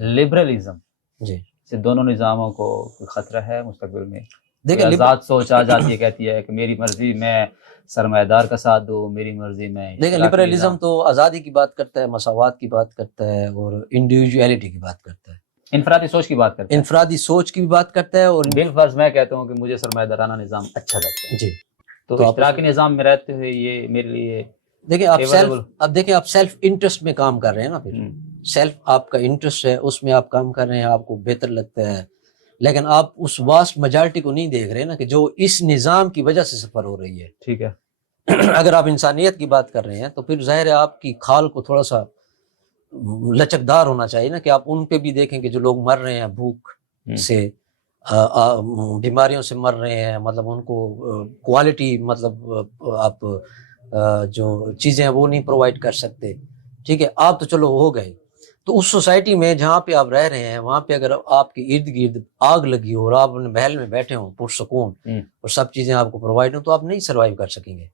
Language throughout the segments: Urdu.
لبرلزم جی سے دونوں نظاموں کو خطرہ ہے مستقبل میں؟ دیکھیں آزاد سوچ آ جاتی ہے، کہتی ہے کہ میری مرضی میں سرمایہ دار کا ساتھ دوں، میری مرضی میں دیکھیں لبرلزم تو آزادی کی بات کرتا ہے، مساوات کی بات کرتا ہے، اور انڈیویجویلٹی کی بات کرتا ہے، انفرادی سوچ کی بات کرتا ہے، انفرادی سوچ کی بھی بات کرتا ہے، اور بالفرض میں کہتا ہوں کہ مجھے سرمایہ دارانہ نظام اچھا لگتا ہے، جی تو اشتراکی نظام میں رہتے ہوئے یہ میرے لیے دیکھیں آپ سیلف انٹرسٹ میں کام کر رہے ہیں نا، پھر سیلف آپ کا انٹرسٹ ہے، اس میں آپ کام کر رہے ہیں، آپ کو بہتر لگتا ہے، لیکن آپ اس واسٹ میجارٹی کو نہیں دیکھ رہے نا کہ جو اس نظام کی وجہ سے سفر ہو رہی ہے. ٹھیک ہے. اگر آپ انسانیت کی بات کر رہے ہیں تو پھر ظاہر ہے آپ کی کھال کو تھوڑا سا لچکدار ہونا چاہیے نا، کہ آپ ان پہ بھی دیکھیں کہ جو لوگ مر رہے ہیں بھوک سے، بیماریوں سے مر رہے ہیں، مطلب ان کو کوالٹی، مطلب آپ جو چیزیں ہیں وہ نہیں پرووائڈ کر سکتے. ٹھیک ہے، آپ تو چلو ہو گئے، تو اس سوسائٹی میں جہاں پہ آپ رہ رہے ہیں وہاں پہ اگر آپ کے ارد گرد آگ لگی ہو اور آپ اپنے محل میں بیٹھے ہوں پرسکون اور سب چیزیں آپ کو پرووائڈ ہوں، تو آپ نہیں سروائیو کر سکیں گے،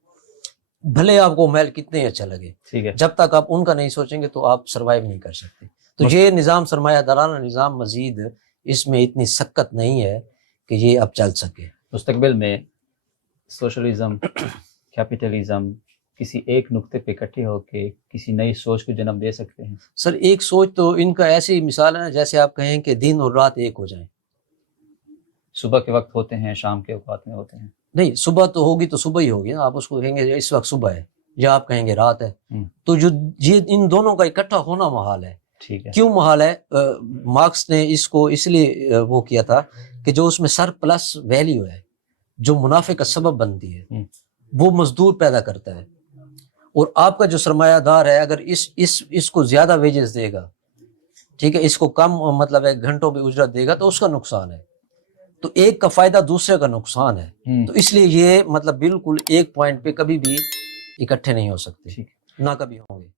بھلے آپ کو محل کتنے اچھا لگے. جب تک آپ ان کا نہیں سوچیں گے تو آپ سروائیو نہیں کر سکتے. تو یہ نظام سرمایہ دارانہ نظام مزید اس میں اتنی سخت نہیں ہے کہ یہ اب چل سکے. مستقبل میں سوشلزم، کیپٹلزم کسی ایک نقطے پہ اکٹھے ہو کے کسی نئی سوچ کو جنم دے سکتے ہیں؟ سر ایک سوچ تو ان کا ایسی مثال ہے نا، جیسے آپ کہیں کہ دن اور رات ایک ہو جائیں. صبح کے وقت ہوتے ہیں، شام کے اوقات میں ہوتے ہیں. نہیں، صبح تو ہوگی تو صبح ہی ہوگی نا، آپ اس کو کہیں گے اس وقت صبح ہے، یا آپ کہیں گے رات ہے. تو جو یہ ان دونوں کا اکٹھا ہونا محال ہے. ٹھیک ہے. کیوں محال ہے؟ مارکس نے اس کو اس لیے وہ کیا تھا کہ جو اس میں سر پلس ویلیو ہے، جو منافع کا سبب بنتی ہے، وہ مزدور پیدا کرتا ہے. اور آپ کا جو سرمایہ دار ہے اگر اس کو زیادہ ویجز دے گا، ٹھیک ہے، اس کو کم مطلب ایک گھنٹوں پہ اجرت دے گا، تو اس کا نقصان ہے. تو ایک کا فائدہ دوسرے کا نقصان ہے. تو اس لیے یہ مطلب بالکل ایک پوائنٹ پہ کبھی بھی اکٹھے نہیں ہو سکتے، نہ کبھی ہوں گے.